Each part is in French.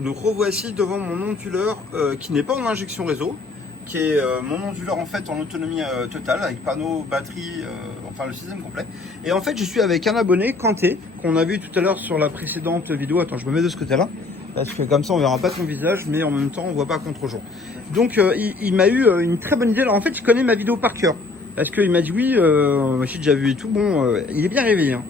Nous revoici devant mon onduleur qui n'est pas en injection réseau, qui est mon onduleur en fait en autonomie totale avec panneau, batterie, enfin le système complet. Et en fait je suis avec un abonné, Kanté, qu'on a vu tout à l'heure sur la précédente vidéo. Attends, je me mets de ce côté-là, parce que comme ça on verra pas ton visage, mais en même temps on voit pas contre-jour. Donc il m'a eu une très bonne idée. Alors en fait il connaît ma vidéo par cœur, parce qu'il m'a dit oui, j'ai déjà vu et tout. Bon, il est bien réveillé. Hein.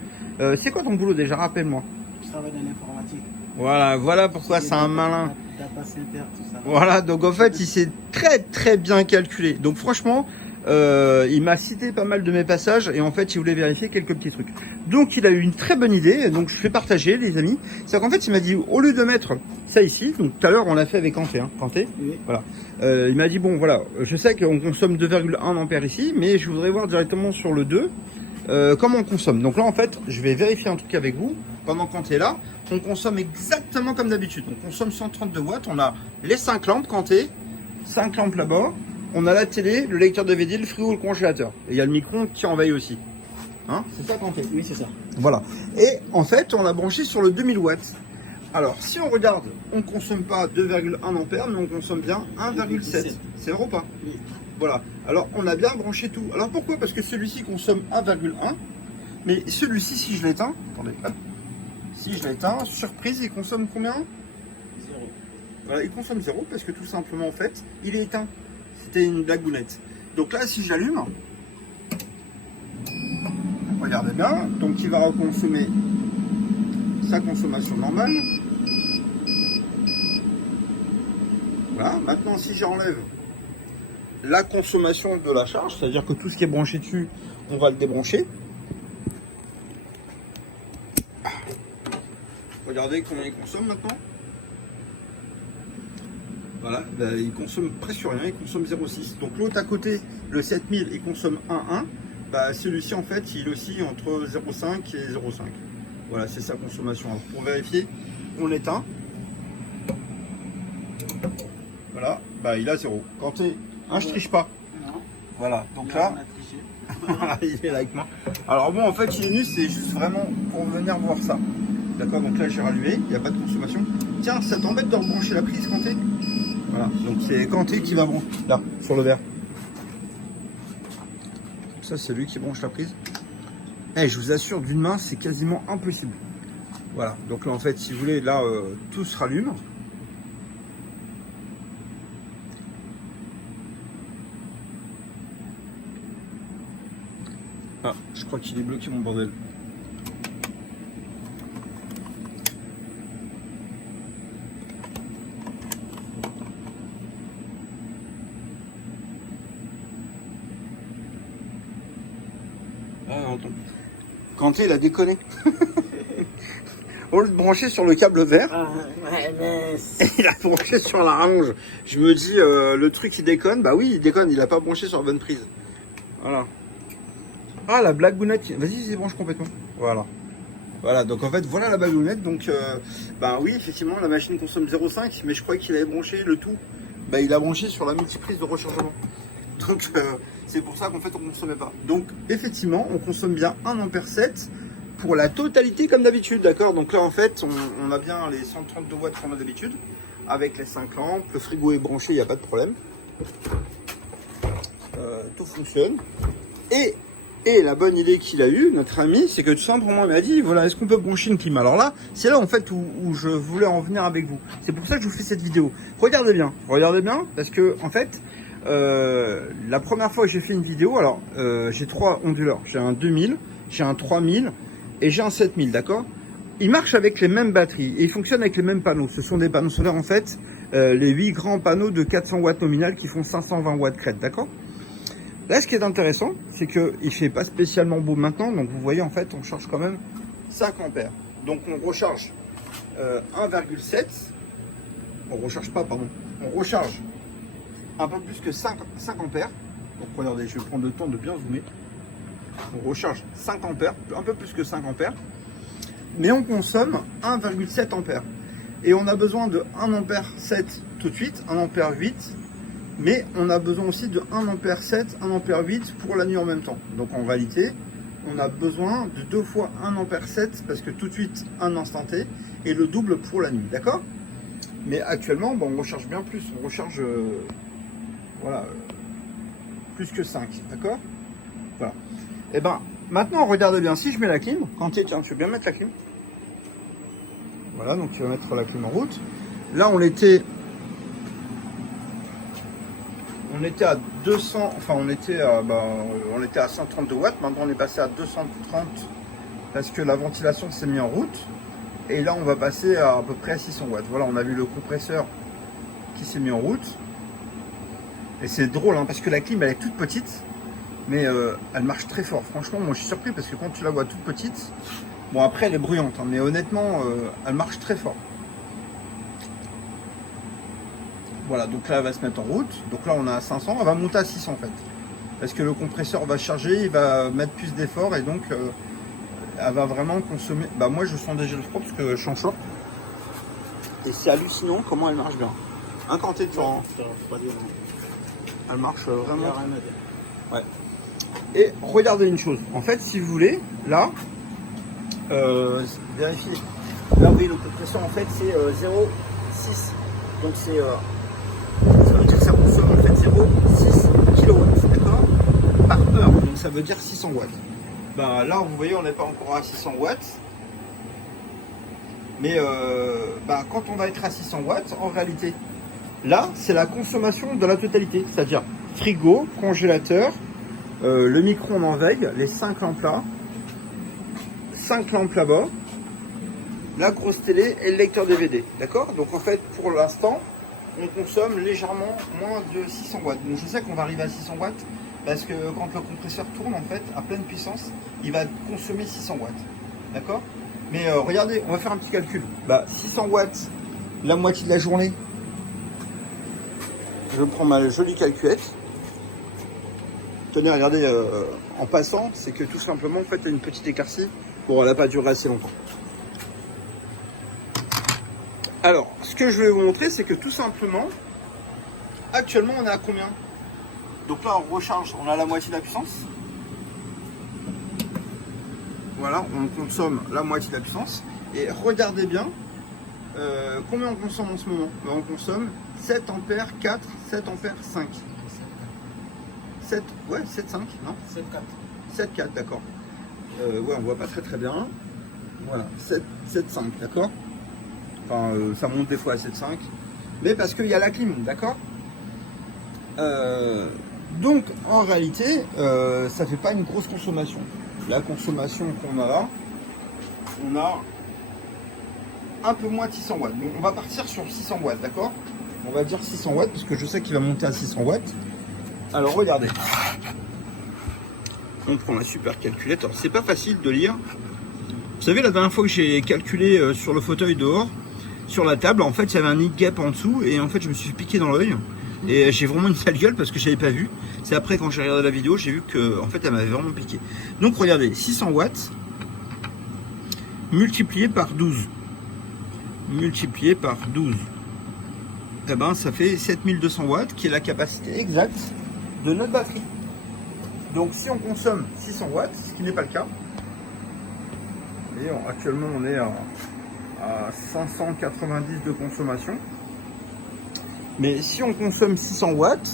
C'est quoi ton boulot déjà, rappelle-moi? Je travaille dans l'informatique. Voilà pourquoi c'est un malin. Data center, tout ça. Voilà, donc en fait, il s'est très bien calculé. Donc franchement, il m'a cité pas mal de mes passages et en fait, il voulait vérifier quelques petits trucs. Donc il a eu une très bonne idée, donc je fais partager les amis. C'est qu'en fait, il m'a dit, au lieu de mettre ça ici, donc tout à l'heure, on l'a fait avec Kanté, hein, Kanté, Oui. voilà. Il m'a dit, bon voilà, je sais qu'on consomme 2,1 ampères ici, mais je voudrais voir directement sur le 2, comment on consomme. Donc là, en fait, je vais vérifier un truc avec vous pendant que Kanté est là. On consomme exactement comme d'habitude. On consomme 132 watts. On a les 5 lampes Kanté, 5 lampes là-bas. On a la télé, le lecteur DVD, le frigo, le congélateur. Et il y a le micro qui en veille aussi. Hein, c'est ça Kanté? Oui, c'est ça. Voilà. Et en fait, on l'a branché sur le 2000 watts. Alors, si on regarde, on ne consomme pas 2,1 ampères, mais on consomme bien 1,7. C'est vrai ou pas? Oui. Voilà. Alors, on a bien branché tout. Alors, pourquoi? Parce que celui-ci consomme 1,1. Mais celui-ci, si je l'éteins, attendez, hop. Si je l'éteins, surprise, il consomme combien? 0. Voilà, il consomme 0 parce que tout simplement, en fait, il est éteint. C'était une blagounette. Donc là, si j'allume, regardez bien, donc il va reconsommer sa consommation normale. Voilà, maintenant si j'enlève la consommation de la charge, c'est-à-dire que tout ce qui est branché dessus, on va le débrancher. Regardez combien il consomme maintenant. Voilà, ben, il consomme presque rien, il consomme 0,6. Donc l'autre à côté, le 7000, il consomme 1,1. Bah, celui-ci en fait, il oscille entre 0,5 et 0,5. Voilà, c'est sa consommation. Alors, pour vérifier, on l'éteint. Voilà, bah, il a 0. Kanté, hein, je triche pas. Non. Voilà, donc Là, là, on a triché. il est là avec moi. Alors bon, en fait, il est venu, c'est juste vraiment pour venir voir ça. D'accord, donc là j'ai rallumé, il n'y a pas de consommation. Tiens, ça t'embête de rebrancher la prise, Kanté? Voilà, donc c'est Kanté qui va brancher, là, sur le verre. Ça, c'est lui qui branche la prise. Eh, je vous assure, d'une main, c'est quasiment impossible. Voilà, donc là, en fait, si vous voulez, là, tout se rallume. Ah, je crois qu'il est bloqué, mon bordel. Ah, attends. Kanté, il a déconné. Au lieu de brancher sur le câble vert, Ah, ouais, mais... il a branché sur la rallonge. Je me dis, le truc il déconne. Bah oui, il déconne, il a pas branché sur la bonne prise. Voilà. Ah, la blagounette. Vas-y, branche complètement. Voilà. Voilà, donc en fait, voilà la blagounette. Donc, bah oui, effectivement, la machine consomme 0,5, mais je croyais qu'il avait branché le tout. Bah, il a branché sur la multiprise de rechargement. Donc, c'est pour ça qu'en fait, on ne consommait pas. Donc, effectivement, on consomme bien 1,7 ampère pour la totalité comme d'habitude, d'accord? Donc là, en fait, on a bien les 132 watts qu'on a d'habitude, avec les 5 lampes, le frigo est branché, il n'y a pas de problème. Tout fonctionne. Et la bonne idée qu'il a eue, notre ami, c'est que tout simplement, il m'a dit, voilà, est-ce qu'on peut brancher une clim? Alors là, c'est là, en fait, où je voulais en venir avec vous. C'est pour ça que je vous fais cette vidéo. Regardez bien, parce que, en fait, la première fois que j'ai fait une vidéo, alors, j'ai 3 onduleurs. J'ai un 2000, j'ai un 3000, et j'ai un 7000, d'accord? Ils marchent avec les mêmes batteries et ils fonctionnent avec les mêmes panneaux. Ce sont des panneaux solaires en fait, les 8 grands panneaux de 400 watts nominal qui font 520 watts crête, d'accord? Là, ce qui est intéressant, c'est qu'il ne fait pas spécialement beau maintenant. Donc vous voyez en fait, on charge quand même 5 ampères. Donc on recharge 1,7. On recharge pas, pardon. On recharge un peu plus que 5 ampères. Donc regardez, je vais prendre le temps de bien zoomer. On recharge 5 ampères, un peu plus que 5 ampères, mais on consomme 1,7 ampères. Et on a besoin de 1 ampère 7 tout de suite, 1 ampère 8, mais on a besoin aussi de 1 ampère 7, 1 ampère 8 pour la nuit en même temps. Donc en réalité, on a besoin de 2 fois 1 ampère 7 parce que tout de suite un instant T et le double pour la nuit, d'accord? Mais actuellement, bon, on recharge bien plus. On recharge voilà, plus que 5. D'accord? Voilà. Et ben, maintenant, regardez bien. Si je mets la clim, Quentin, tiens, tu veux bien mettre la clim? Voilà, donc tu vas mettre la clim en route. Là, on était à 200, enfin on était à 132 watts, maintenant on est passé à 230 parce que la ventilation s'est mise en route. Et là on va passer à peu près à 600 watts. Voilà, on a vu le compresseur qui s'est mis en route. Et c'est drôle hein, parce que la clim elle est toute petite, mais elle marche très fort. Franchement, moi je suis surpris parce que quand tu la vois toute petite, bon après elle est bruyante, hein, mais honnêtement elle marche très fort. Voilà, donc là, elle va se mettre en route. Donc là, on a 500. Elle va monter à 600 en fait. Parce que le compresseur va charger, il va mettre plus d'effort et donc elle va vraiment consommer. Bah, moi, je sens déjà le froid parce que je suis en short. Et c'est hallucinant comment elle marche bien. Hein, quand t'es devant, elle marche vraiment. Ouais. Et regardez une chose. En fait, si vous voulez, là, vérifiez. Là, vous voyez, le compresseur, en fait, c'est 0,6. Donc, c'est. Ça veut dire que ça consomme en fait 0,6 kW, d'accord, par heure. Donc ça veut dire 600 watts. Ben, là, vous voyez, on n'est pas encore à 600 watts. Mais quand on va être à 600 watts, en réalité, là, c'est la consommation de la totalité. C'est-à-dire frigo, congélateur, le micro-ondes en veille, les 5 lampes là, 5 lampes là-bas, la grosse télé et le lecteur DVD. D'accord? Donc en fait, pour l'instant, on consomme légèrement moins de 600 watts. Donc je sais qu'on va arriver à 600 watts parce que quand le compresseur tourne en fait à pleine puissance, il va consommer 600 watts. D'accord? Mais regardez, on va faire un petit calcul. 600 watts, la moitié de la journée. Je prends ma jolie calculette. Tenez, regardez, en passant, c'est que tout simplement, en fait, il y a une petite éclaircie. Bon, elle n'a pas duré assez longtemps. Alors, ce que je vais vous montrer, c'est que tout simplement, actuellement, on est à combien? Donc là, on recharge, on a la moitié de la puissance. Voilà, on consomme la moitié de la puissance. Et regardez bien, combien on consomme en ce moment? On consomme 7 ampères 4, 7 ampères 5. 7, ouais, 7, 5, non? 7, 4. 7, 4, d'accord. Ouais, on voit pas très bien. Voilà, 7, 7, 5, d'accord? Enfin, ça monte des fois à 7,5, mais parce qu'il y a la clim, d'accord? Donc, en réalité, ça fait pas une grosse consommation. La consommation qu'on a là, on a un peu moins de 600 watts. Donc, on va partir sur 600 watts, d'accord? On va dire 600 watts, parce que je sais qu'il va monter à 600 watts. Alors, regardez. On prend la super calculette. Alors, c'est pas facile de lire. Vous savez, la dernière fois que j'ai calculé sur le fauteuil dehors, sur la table, en fait, il y avait un nid de guêpe en dessous et en fait, je me suis piqué dans l'œil et j'ai vraiment une sale gueule parce que je n'avais pas vu. C'est après, quand j'ai regardé la vidéo, j'ai vu que, en fait, elle m'avait vraiment piqué. Donc, regardez, 600 watts multiplié par 12. Multiplié par 12. Eh ben, ça fait 7200 watts qui est la capacité exacte de notre batterie. Donc, si on consomme 600 watts, ce qui n'est pas le cas, et actuellement, on est à 590 de consommation. Mais si on consomme 600 watts,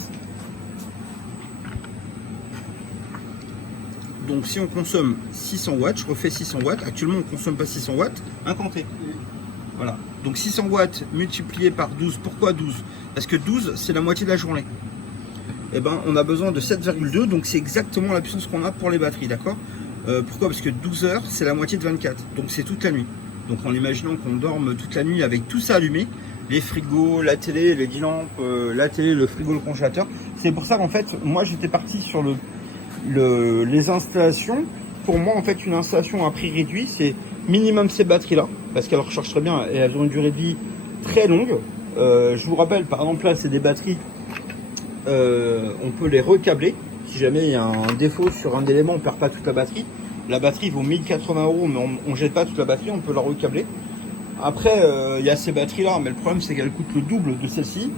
donc si on consomme 600 watts, je refais 600 watts, actuellement on ne consomme pas 600 watts, incanté. Voilà, donc 600 watts multiplié par 12, pourquoi 12? Parce que 12 c'est la moitié de la journée. Et ben on a besoin de 7,2, donc c'est exactement la puissance qu'on a pour les batteries, d'accord? Pourquoi? Parce que 12 heures c'est la moitié de 24, donc c'est toute la nuit. Donc en imaginant qu'on dorme toute la nuit avec tout ça allumé, les frigos, la télé, les 10 lampes, la télé, le frigo, le congélateur. C'est pour ça qu'en fait, moi j'étais parti sur les installations. Pour moi, en fait, une installation à prix réduit, c'est minimum ces batteries-là, parce qu'elles rechargent très bien et elles ont une durée de vie très longue. Je vous rappelle, par exemple, là, c'est des batteries, on peut les recabler. Si jamais il y a un défaut sur un élément, on ne perd pas toute la batterie. La batterie vaut 1080 €, mais on ne jette pas toute la batterie, on peut la recabler. Après, il y a ces batteries-là, mais le problème c'est qu'elles coûtent le double de celles-ci.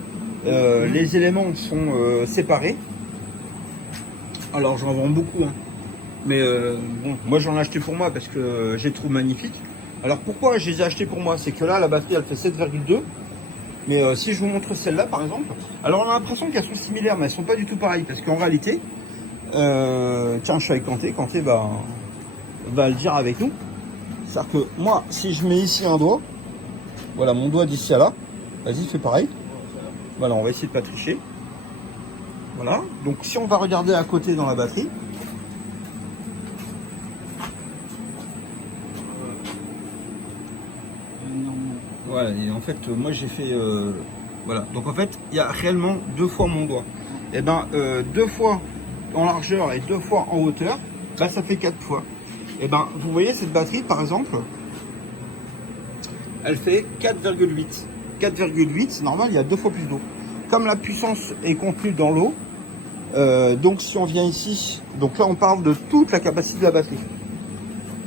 Les éléments sont séparés. Alors j'en vends beaucoup, hein. Mais bon, moi j'en ai acheté pour moi parce que j'ai trouvé magnifique. Alors pourquoi je les ai achetés pour moi? C'est que là, la batterie elle fait 7,2. Mais si je vous montre celle-là par exemple, alors on a l'impression qu'elles sont similaires, mais elles sont pas du tout pareilles, parce qu'en réalité, tiens, je suis avec Kanté va le dire avec nous. C'est-à-dire que moi, si je mets ici un doigt, voilà mon doigt d'ici à là, vas-y fais pareil. Voilà, on va essayer de pas tricher. Voilà, donc si on va regarder à côté dans la batterie, voilà, et en fait, moi j'ai fait, voilà, donc en fait, il y a réellement 2 fois mon doigt. Et ben, 2 fois en largeur et 2 fois en hauteur, bah ça fait 4 fois. Et ben, vous voyez cette batterie par exemple, elle fait 4,8. 4,8, c'est normal, il y a 2 fois plus d'eau. Comme la puissance est contenue dans l'eau, donc si on vient ici, donc là on parle de toute la capacité de la batterie.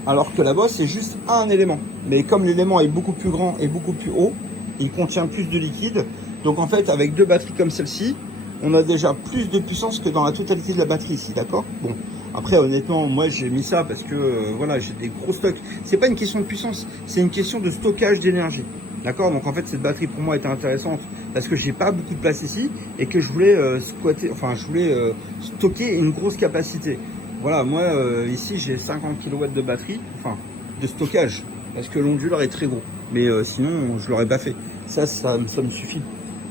Alors que là-bas c'est juste un élément. Mais comme l'élément est beaucoup plus grand et beaucoup plus haut, il contient plus de liquide. Donc en fait avec 2 batteries comme celle-ci, on a déjà plus de puissance que dans la totalité de la batterie ici, d'accord? Bon, après honnêtement, moi j'ai mis ça parce que voilà, j'ai des gros stocks. C'est pas une question de puissance, c'est une question de stockage d'énergie. D'accord, donc en fait cette batterie pour moi était intéressante parce que j'ai pas beaucoup de place ici et que je voulais stocker une grosse capacité. Voilà, moi ici j'ai 50 kW de batterie, enfin de stockage, parce que l'onduleur est très gros. Mais sinon je l'aurais pas fait. Ça me suffit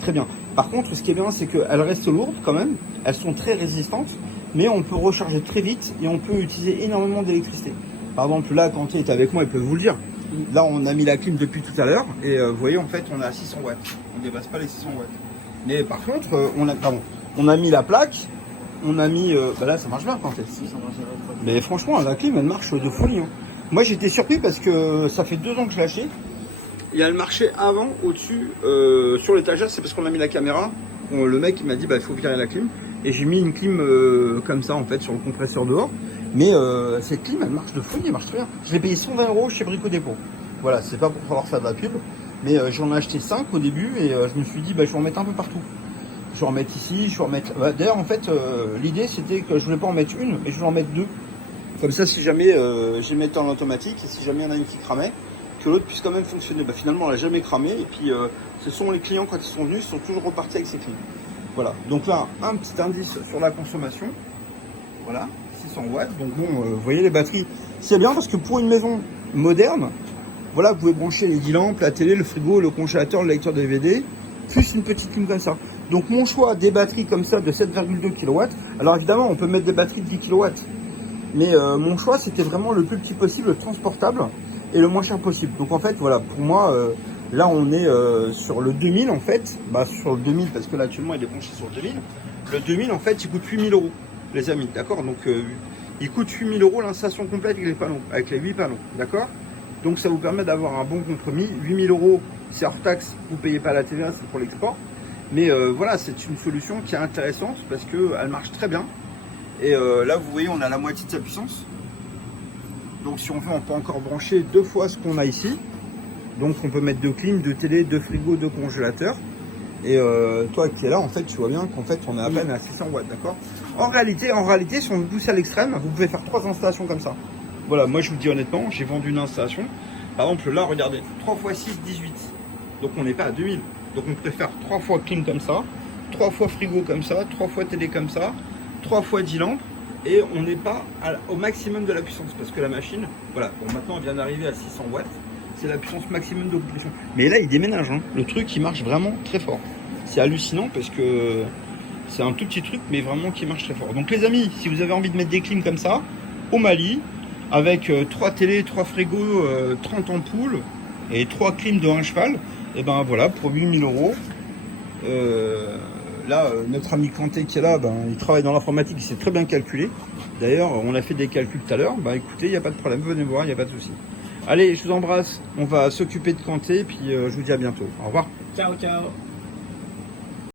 très bien. Par contre, ce qui est bien, c'est qu'elles restent lourdes quand même, elles sont très résistantes, mais on peut recharger très vite et on peut utiliser énormément d'électricité. Par exemple, là, quand il est avec moi, il peut vous le dire. Là, on a mis la clim depuis tout à l'heure et vous voyez, en fait, on est à 600 watts. On ne dépasse pas les 600 watts. Mais par contre, on a mis la plaque, on a mis... là, ça marche bien quand mais franchement, la clim, elle marche de folie. Hein. Moi, j'étais surpris parce que ça fait 2 ans que je l'ai acheté. Et elle marchait avant, au-dessus, sur l'étagère. C'est parce qu'on a mis la caméra. Le mec, il m'a dit, il faut virer la clim. Et j'ai mis une clim comme ça, en fait, sur le compresseur dehors. Mais cette clim, elle marche de folie, elle marche très bien. Je l'ai payé 120 € chez Brico Dépôt. Voilà, c'est pas pour falloir faire de la pub. Mais j'en ai acheté 5 au début et je me suis dit, je vais en mettre un peu partout. Je vais en mettre ici, je vais en mettre... D'ailleurs, en fait, l'idée, c'était que je voulais pas en mettre une, mais je voulais en mettre 2. Comme ça, si jamais j'ai mis en automatique et si jamais il y en a une qui cramait, que l'autre puisse quand même fonctionner. Finalement, elle n'a jamais cramé. Et puis, ce sont les clients, quand ils sont venus, sont toujours repartis avec ces clims. Voilà. Donc là, un petit indice sur la consommation. Voilà, 600 watts. Donc bon, vous voyez les batteries, c'est bien parce que pour une maison moderne, voilà, vous pouvez brancher les 10 lampes, la télé, le frigo, le congélateur, le lecteur DVD, plus une petite clim comme ça. Donc mon choix des batteries comme ça de 7,2 kW. Alors évidemment, on peut mettre des batteries de 10 kW. Mais mon choix, c'était vraiment le plus petit possible, transportable et le moins cher possible. Donc en fait, voilà, pour moi, là on est sur le 2000 en fait. Sur le 2000, parce que là actuellement il est branché sur le 2000. Le 2000 en fait, il coûte 8000 €, les amis, d'accord? Donc il coûte 8000 € l'installation complète avec les panneaux, avec les 8 panneaux, d'accord? Donc ça vous permet d'avoir un bon compromis. 8000 €, c'est hors taxe, vous ne payez pas la TVA, c'est pour l'export. Mais voilà, c'est une solution qui est intéressante parce qu'elle marche très bien. Et là, vous voyez, on a la moitié de sa puissance. Donc si on veut, on peut encore brancher 2 fois ce qu'on a ici. Donc on peut mettre 2 clims, 2 télé, 2 frigos, 2 congélateurs. Et toi qui es là, en fait, tu vois bien qu'en fait, on est à peine à 600 watts, d'accord? En réalité, si on vous pousse à l'extrême, vous pouvez faire 3 installations comme ça. Voilà, moi je vous dis honnêtement, j'ai vendu une installation. Par exemple, là, regardez, 3 x 6, 18. Donc on n'est pas à 2000. Donc on préfère 3 fois clim comme ça, 3 fois frigo comme ça, 3 fois télé comme ça, 3 fois 10 lampes. Et on n'est pas au maximum de la puissance parce que la machine, voilà, bon, maintenant on vient d'arriver à 600 watts. C'est la puissance maximum de compression. Mais là, il déménage. Hein. Le truc, il marche vraiment très fort. C'est hallucinant parce que c'est un tout petit truc, mais vraiment qui marche très fort. Donc les amis, si vous avez envie de mettre des clims comme ça, au Mali, avec 3 télés, 3 frigos, 30 ampoules et 3 clims de 1 cheval, et ben voilà, pour 8000 €. Là, notre ami Kanté qui est là, il travaille dans l'informatique, il sait très bien calculer. D'ailleurs, on a fait des calculs tout à l'heure. Écoutez, il n'y a pas de problème, venez voir, il n'y a pas de souci. Allez, je vous embrasse. On va s'occuper de Kanté, puis je vous dis à bientôt. Au revoir. Ciao, ciao.